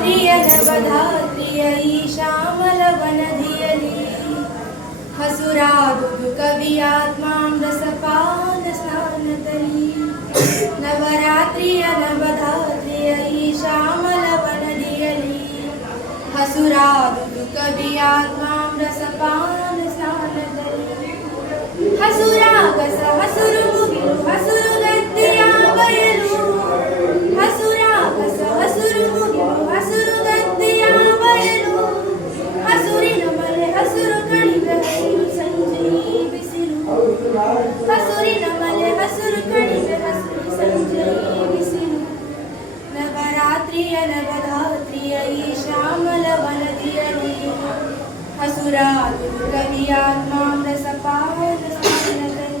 प्रियनवधात्रिय ईशामलवनधियली हसुरादुकवियात्मां रसपानस्नानतली नवरात्रिय नवधात्रिय ईशामलवनधियली हसुरादुकवियात्मां रसपानस्नानतली हसुरागस हसुरुमुगिरु हसुर नवधात्रियै श्यामलवनतिरली हसुरादुर्गवियात्मा प्रसपाहनसानकली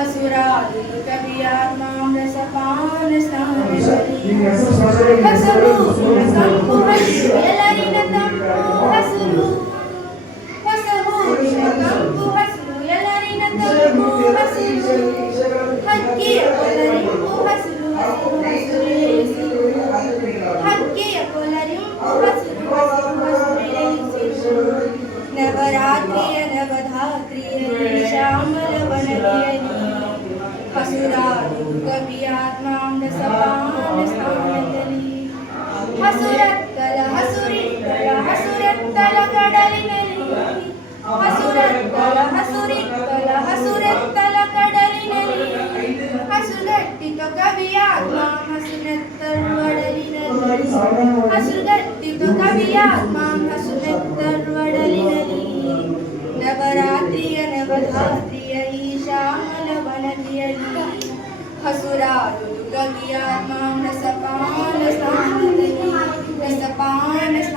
असुरादि कभी आत्माम रसपान स्थान हसरु संपु हस्यलरिन तंपु हसरु हसरु संपु हस्यलरिन तंपु हसरु हक्की अलरिन हसरु हक्की अलरिन हसरु नवरात्रिय नवधात्रिय असुरा कवि आत्मा सपान सामदली हसुरत्तल हसुरित्तल हसुरत्तल कडलिनली हसुरत्तल हसुरित्तल हसुरत्तल कडलिनली हसुरत्तिक कवि आत्मा हसुरत्तर्वडलिनली हसुरत्तिक कवि आत्मा हसुरत्तर्वडलिनली नवरात्रिय नवधात्रि हसुरादुर्गगियात्मां न सपानसान्दति न सपानस